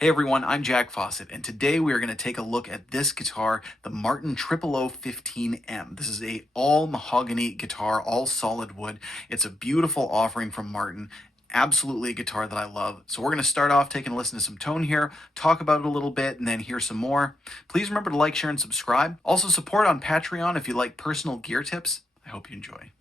Hey everyone, I'm Jack Fossett, and today we are going to take a look at this guitar, the Martin 00015M. This is a all mahogany guitar, all solid wood. It's a beautiful offering from Martin. Absolutely a guitar that I love. So we're going to start off taking a listen to some tone here, talk about it a little bit, and then hear some more. Please remember to like, share, and subscribe. Also support on Patreon if you like personal gear tips. I hope you enjoy.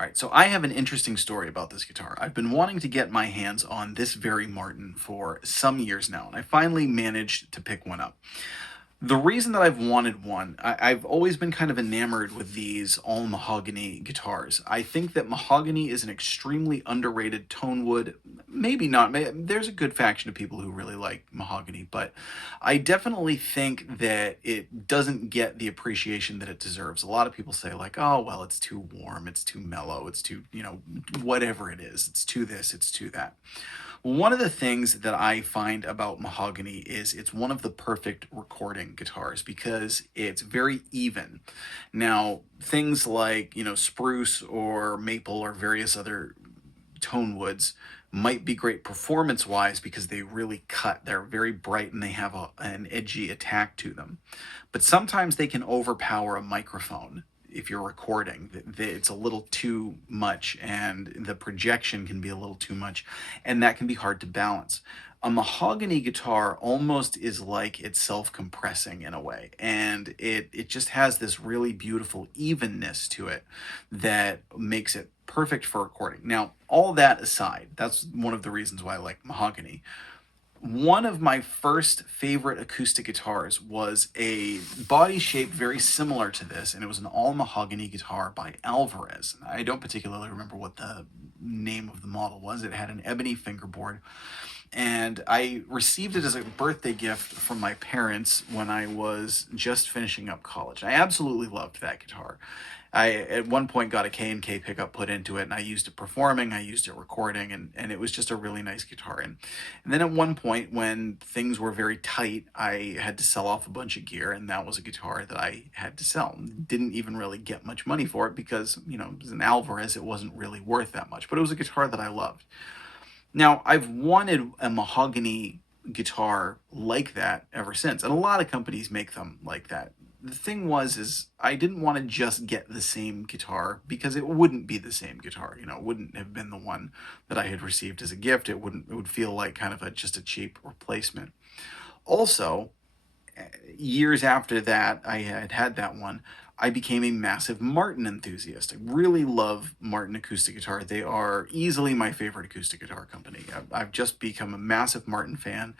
All right, so I have an interesting story about this guitar. I've been wanting to get my hands on this very Martin for some years now, and I finally managed to pick one up. The reason that I've wanted one, I've always been kind of enamored with these all mahogany guitars. I think that mahogany is an extremely underrated tone wood. Maybe not. There's a good faction of people who really like mahogany, but I definitely think that it doesn't get the appreciation that it deserves. A lot of people say like, oh, well, it's too warm, it's too mellow, it's too, whatever it is. It's too this, it's too that. One of the things that I find about mahogany is it's one of the perfect recording guitars because it's very even. Now, things like, spruce or maple or various other tone woods might be great performance wise because they really cut. They're very bright and they have an edgy attack to them. But sometimes they can overpower a microphone if you're recording. It's a little too much and the projection can be a little too much, and that can be hard to balance. A mahogany guitar almost is like it's self-compressing in a way, and it just has this really beautiful evenness to it that makes it perfect for recording. Now, all that aside, that's one of the reasons why I like mahogany. One of my first favorite acoustic guitars was a body shape very similar to this, and it was an all mahogany guitar by Alvarez. I don't particularly remember what the name of the model was. It had an ebony fingerboard, and I received it as a birthday gift from my parents when I was just finishing up college. I absolutely loved that guitar. I at one point got a K&K pickup put into it, and I used it performing, I used it recording, and it was just a really nice guitar. And then at one point when things were very tight, I had to sell off a bunch of gear, and that was a guitar that I had to sell. Didn't even really get much money for it because, it was an Alvarez, it wasn't really worth that much, but it was a guitar that I loved. Now, I've wanted a mahogany guitar like that ever since, and a lot of companies make them like that. The thing is I didn't want to just get the same guitar because it wouldn't be the same guitar. It wouldn't have been the one that I had received as a gift. It would feel like kind of just a cheap replacement. Also, years after that I had that one, I became a massive Martin enthusiast. I really love Martin acoustic guitar. They are easily my favorite acoustic guitar company. I've just become a massive Martin fan.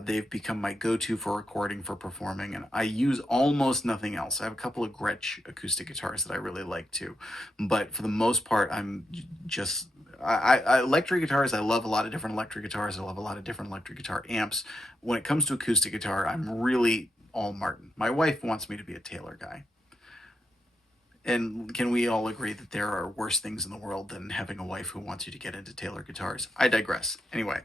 They've become my go-to for recording, for performing, and I use almost nothing else. I have a couple of Gretsch acoustic guitars that I really like too, but for the most part, I'm just electric guitars. I love a lot of different electric guitars. I love a lot of different electric guitar amps. When it comes to acoustic guitar, I'm really all Martin. My wife wants me to be a Taylor guy. And can we all agree that there are worse things in the world than having a wife who wants you to get into Taylor guitars? I digress. Anyway,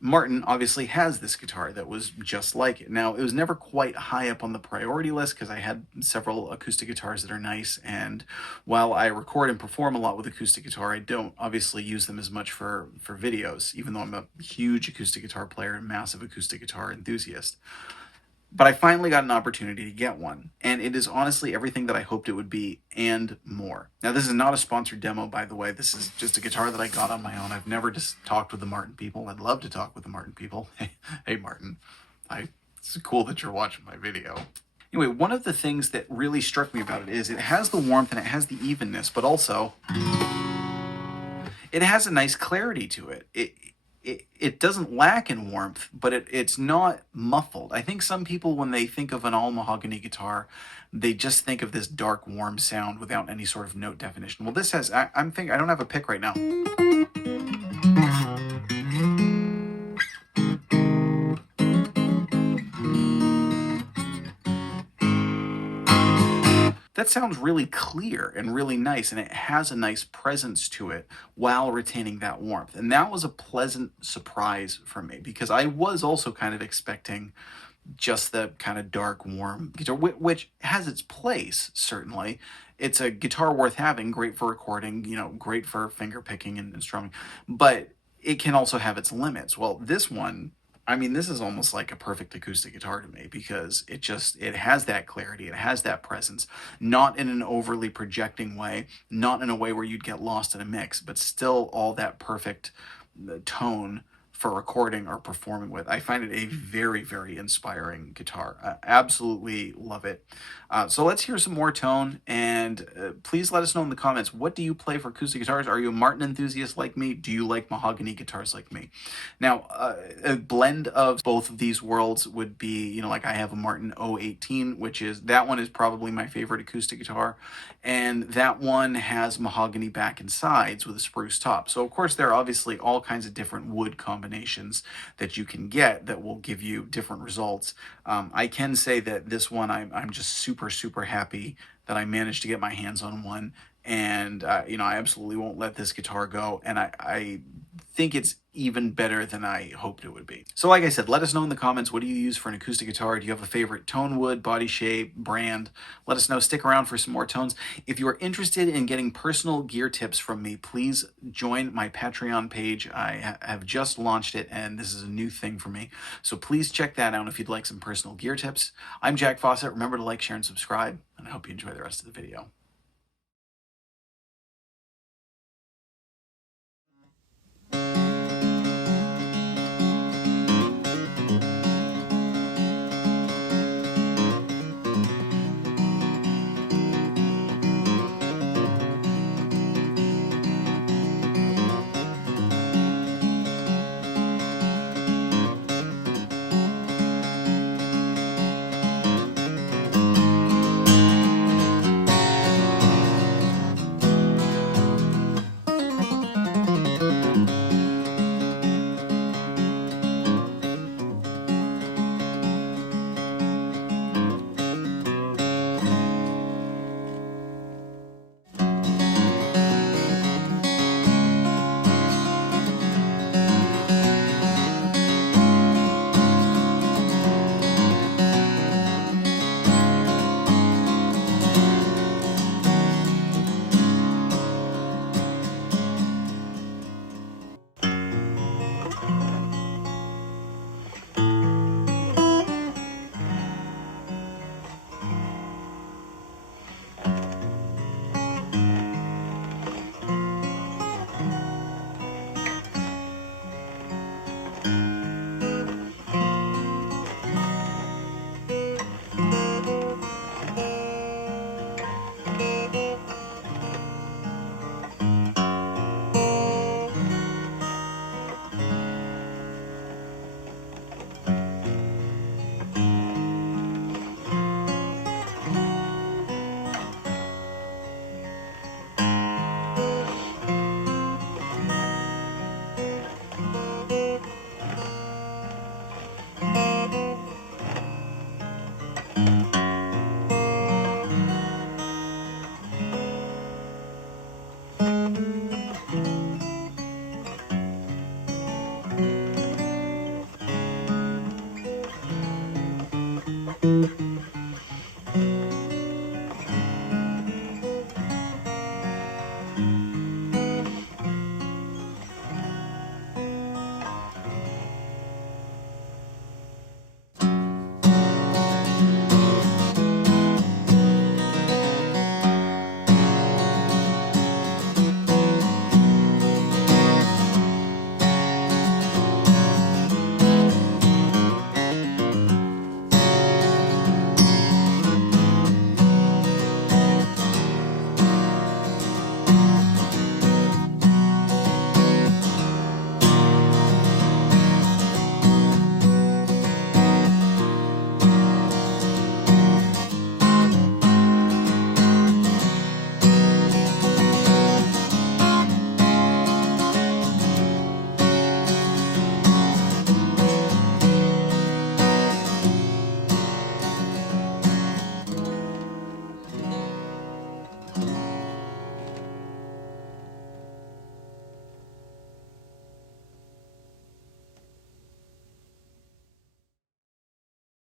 Martin obviously has this guitar that was just like it. Now, it was never quite high up on the priority list because I had several acoustic guitars that are nice. And while I record and perform a lot with acoustic guitar, I don't obviously use them as much for videos, even though I'm a huge acoustic guitar player and massive acoustic guitar enthusiast. But I finally got an opportunity to get one, and it is honestly everything that I hoped it would be and more. Now, this is not a sponsored demo, by the way. This is just a guitar that I got on my own. I've never just talked with the Martin people. I'd love to talk with the Martin people. Hey, Martin, it's cool that you're watching my video. Anyway, one of the things that really struck me about it is it has the warmth and it has the evenness, but also it has a nice clarity to it. It doesn't lack in warmth, but it's not muffled. I think some people, when they think of an all mahogany guitar, they just think of this dark, warm sound without any sort of note definition. Well, this has, I'm thinking, I don't have a pick right now. That sounds really clear and really nice, and it has a nice presence to it while retaining that warmth. And that was a pleasant surprise for me because I was also kind of expecting just the kind of dark, warm guitar, which has its place, certainly. It's a guitar worth having, great for recording, great for finger picking and strumming, but it can also have its limits. Well, this one, I mean, this is almost like a perfect acoustic guitar to me because it has that clarity, it has that presence, not in an overly projecting way, not in a way where you'd get lost in a mix, but still all that perfect tone for recording or performing with. I find it a very, very inspiring guitar. I absolutely love it. So let's hear some more tone, and please let us know in the comments, what do you play for acoustic guitars? Are you a Martin enthusiast like me? Do you like mahogany guitars like me? Now, a blend of both of these worlds would be, like I have a Martin 018, that one is probably my favorite acoustic guitar, and that one has mahogany back and sides with a spruce top. So of course there are obviously all kinds of different wood combinations that you can get that will give you different results. I can say that this one I'm just super, super happy that I managed to get my hands on one, and I absolutely won't let this guitar go, and I think it's even better than I hoped it would be. So like I said, let us know in the comments, what do you use for an acoustic guitar? Do you have a favorite tone wood, body shape, brand? Let us know. Stick around for some more tones. If you are interested in getting personal gear tips from me, please join my Patreon page. I have just launched it, and this is a new thing for me. So please check that out if you'd like some personal gear tips. I'm Jack Fossett. Remember to like, share, and subscribe, and I hope you enjoy the rest of the video.